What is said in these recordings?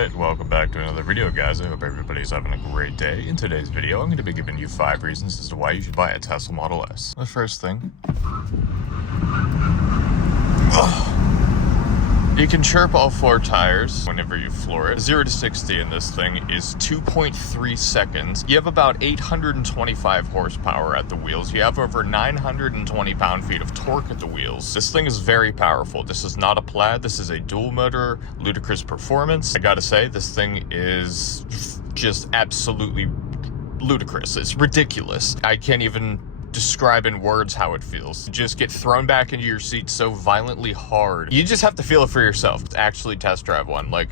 Alright, welcome back to another video, guys. I hope everybody's having a great day. In today's video, I'm going to be giving you 5 reasons as to why you should buy a Tesla Model S. The first thing... You can chirp all 4 tires whenever you floor it. 0 to 60 in this thing is 2.3 seconds. You have about 825 horsepower at the wheels. You have over 920 pound-feet of torque at the wheels. This thing is very powerful. This is not a plaid. This is a dual motor, ludicrous performance. I gotta say, this thing is just absolutely ludicrous. It's ridiculous. I can't even describe in words how it feels. You just get thrown back into your seat so violently hard. You just have to feel it for yourself. Actually test drive one. Like,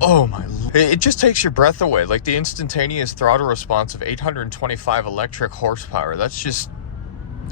oh my, it just takes your breath away. Like, the instantaneous throttle response of 825 electric horsepower. That's just...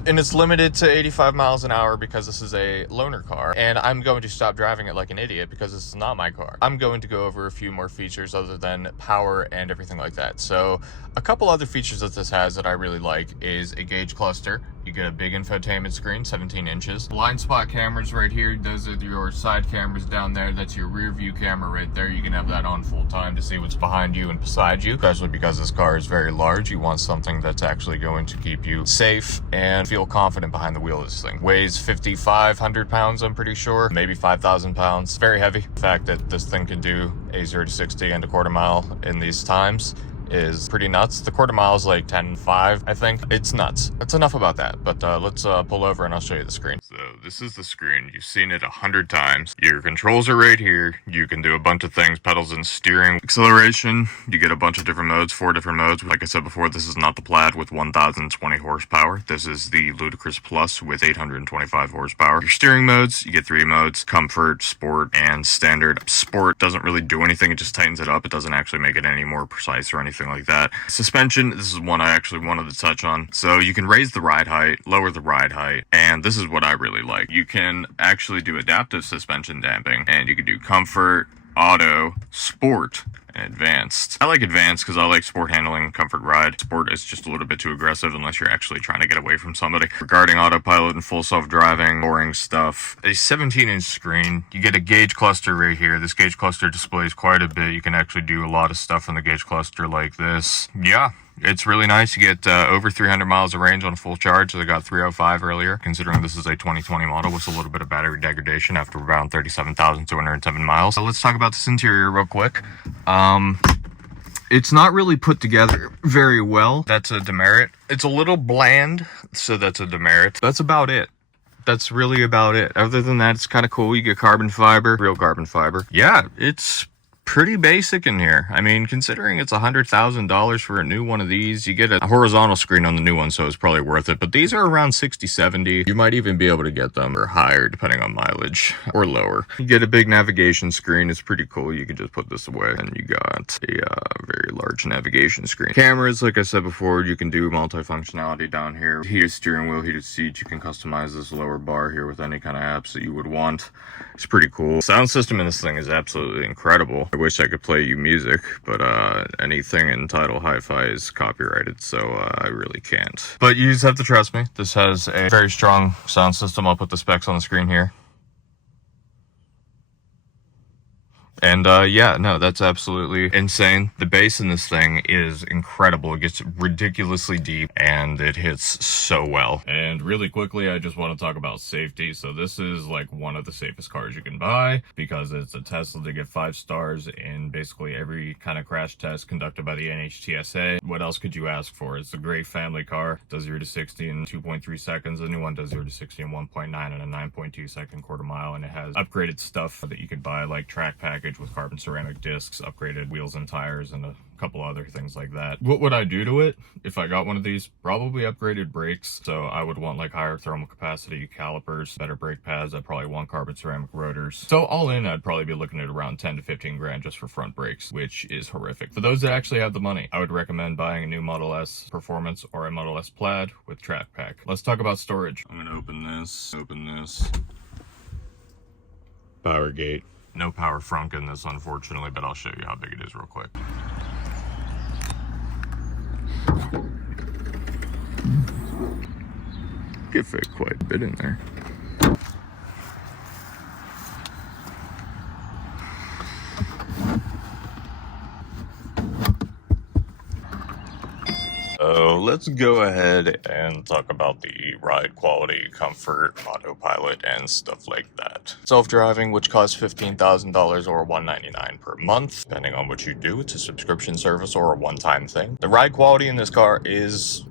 And it's limited to 85 miles an hour because this is a loaner car. And I'm going to stop driving it like an idiot because this is not my car. I'm going to go over a few more features other than power and everything like that. So a couple other features that this has that I really like is a gauge cluster. You get a big infotainment screen, 17 inches. Blind spot cameras right here. Those are your side cameras down there. That's your rear view camera right there. You can have that on full time to see what's behind you and beside you. Especially because this car is very large. You want something that's actually going to keep you safe and feel confident behind the wheel of this thing. Weighs 5,500 pounds, I'm pretty sure. Maybe 5,000 pounds. Very heavy. The fact that this thing can do a 0 to 60 and a quarter mile in these times is pretty nuts. The quarter mile is like 10.5, I think. It's nuts. That's enough about that, but let's pull over and I'll show you the screen. So this is the screen. You've seen it 100 times. Your controls are right here. You can do a bunch of things, pedals and steering. Acceleration, you get a bunch of different modes, 4 different modes. Like I said before, this is not the Plaid with 1,020 horsepower. This is the Ludicrous Plus with 825 horsepower. Your steering modes, you get 3 modes: comfort, sport, and standard. Sport doesn't really do anything. It just tightens it up. It doesn't actually make it any more precise or anything like that. Suspension, this is one I actually wanted to touch on. So you can raise the ride height, lower the ride height, and this is what I really like. You can actually do adaptive suspension damping, and you can do comfort, auto, sport, and advanced. I like advanced because I like sport handling, comfort ride. Sport is just a little bit too aggressive unless you're actually trying to get away from somebody. Regarding autopilot and full self-driving, boring stuff. A 17-inch screen. You get a gauge cluster right here. This gauge cluster displays quite a bit. You can actually do a lot of stuff on the gauge cluster like this. Yeah. It's really nice. You get over 300 miles of range on a full charge. So I got 305 earlier, considering this is a 2020 model with a little bit of battery degradation after around 37,207 miles. So let's talk about this interior real quick. It's not really put together very well. That's a demerit. It's a little bland, so that's a demerit. That's about it. That's really about it. Other than that, it's kind of cool. You get carbon fiber, real carbon fiber. Yeah, it's pretty basic in here. I mean, considering it's $100,000 for a new one of these, you get a horizontal screen on the new one, so it's probably worth it. But these are around 60, 70. You might even be able to get them or higher depending on mileage, or lower. You get a big navigation screen. It's pretty cool. You can just put this away, and you got a very large navigation screen. Cameras, like I said before, you can do multi-functionality down here. Heated steering wheel, heated seats. You can customize this lower bar here with any kind of apps that you would want. It's pretty cool. Sound system in this thing is absolutely incredible. I wish I could play you music, but anything in Tidal Hi-Fi is copyrighted, so I really can't. But you just have to trust me. This has a very strong sound system. I'll put the specs on the screen here. And yeah, no, that's absolutely insane. The bass in this thing is incredible. It gets ridiculously deep and it hits so well. And really quickly, I just want to talk about safety. So this is like one of the safest cars you can buy because it's a Tesla to get 5 stars in basically every kind of crash test conducted by the NHTSA. What else could you ask for? It's a great family car. Does 0 to 60 in 2.3 seconds. The new one does 0 to 60 in 1.9 and a 9.2 second quarter mile. And it has upgraded stuff that you could buy, like track package with carbon ceramic discs, upgraded wheels and tires, and a couple other things like that. What would I do to it if I got one of these? Probably upgraded brakes. So I would want like higher thermal capacity calipers, better brake pads. I'd probably want carbon ceramic rotors. So all in, I'd probably be looking at around 10 to 15 grand just for front brakes, which is horrific. For those that actually have the money, I would recommend buying a new Model S Performance or a Model S Plaid with Track Pack. Let's talk about storage. I'm gonna open this. Power gate. No power frunk in this, unfortunately, but I'll show you how big it is real quick. Could fit quite a bit in there. So let's go ahead and talk about the ride quality, comfort, autopilot, and stuff like that. Self-driving, which costs $15,000 or $199 per month, depending on what you do. It's a subscription service or a one-time thing. The ride quality in this car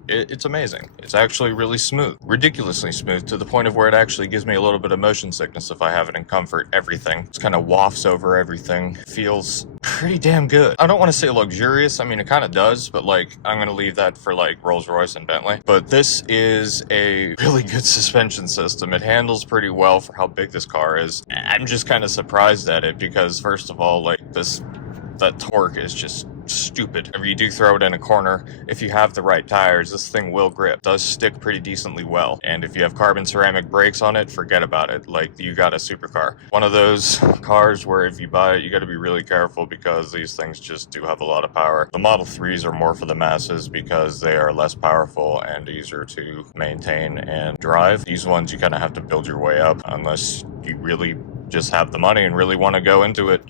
it's amazing. It's actually really smooth, ridiculously smooth, to the point of where it actually gives me a little bit of motion sickness if I have it in comfort. Everything just kind of wafts over everything. Feels pretty damn good. I don't want to say luxurious. I mean, it kind of does, but like, I'm going to leave that for like Rolls-Royce and Bentley. But this is a really good suspension system. It handles pretty well for how big this car is. I'm just kind of surprised at it because, first of all, like that torque is just stupid. Whenever you do throw it in a corner, if you have the right tires, this thing will grip. It does stick pretty decently well. And if you have carbon ceramic brakes on it, forget about it. Like, you got a supercar. One of those cars where if you buy it, you got to be really careful because these things just do have a lot of power. The Model 3s are more for the masses because they are less powerful and easier to maintain and drive. These ones, you kind of have to build your way up unless you really just have the money and really want to go into it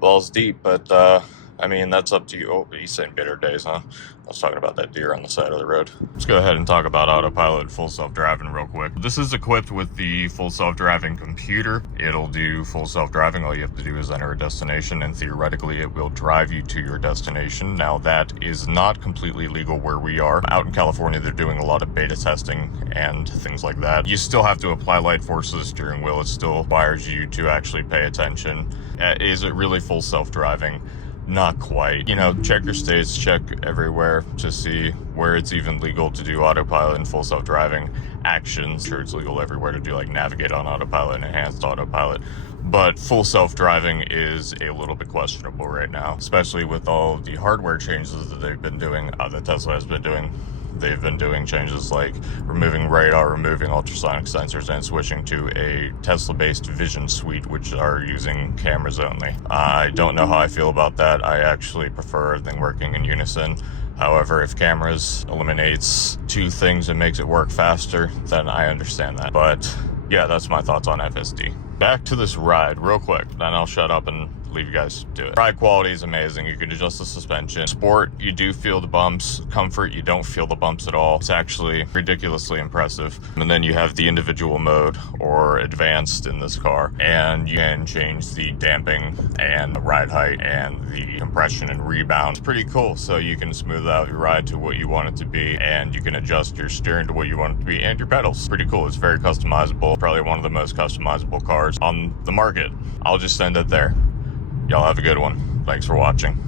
balls deep. But I mean, that's up to you. Oh, he's saying bitter days, huh? I was talking about that deer on the side of the road. Let's go ahead and talk about autopilot full self-driving real quick. This is equipped with the full self-driving computer. It'll do full self-driving. All you have to do is enter a destination, and theoretically it will drive you to your destination. Now, that is not completely legal where we are. Out in California, they're doing a lot of beta testing and things like that. You still have to apply light force to the steering wheel. It still requires you to actually pay attention. Is it really full self-driving? Not quite. You know, check your states, check everywhere to see where it's even legal to do autopilot and full self-driving actions. Sure, it's legal everywhere to do like navigate on autopilot and enhanced autopilot, but full self-driving is a little bit questionable right now, especially with all the hardware changes that they've been doing, that Tesla has been doing. They've been doing changes like removing radar, removing ultrasonic sensors, and switching to a Tesla-based vision suite, which are using cameras only. I don't know how I feel about that. I actually prefer everything working in unison. However, if cameras eliminates two things and makes it work faster, then I understand that. But yeah, that's my thoughts on FSD. Back to this ride real quick, then I'll shut up and leave you guys to it. Ride quality is amazing. You can adjust the suspension. Sport, you do feel the bumps. Comfort, you don't feel the bumps at all. It's actually ridiculously impressive. And then you have the individual mode or advanced in this car, and you can change the damping and the ride height and the compression and rebound. It's pretty cool. So you can smooth out your ride to what you want it to be, and you can adjust your steering to what you want it to be, and your pedals. Pretty cool. It's very customizable. Probably one of the most customizable cars on the market. I'll just end it there. Y'all have a good one. Thanks for watching.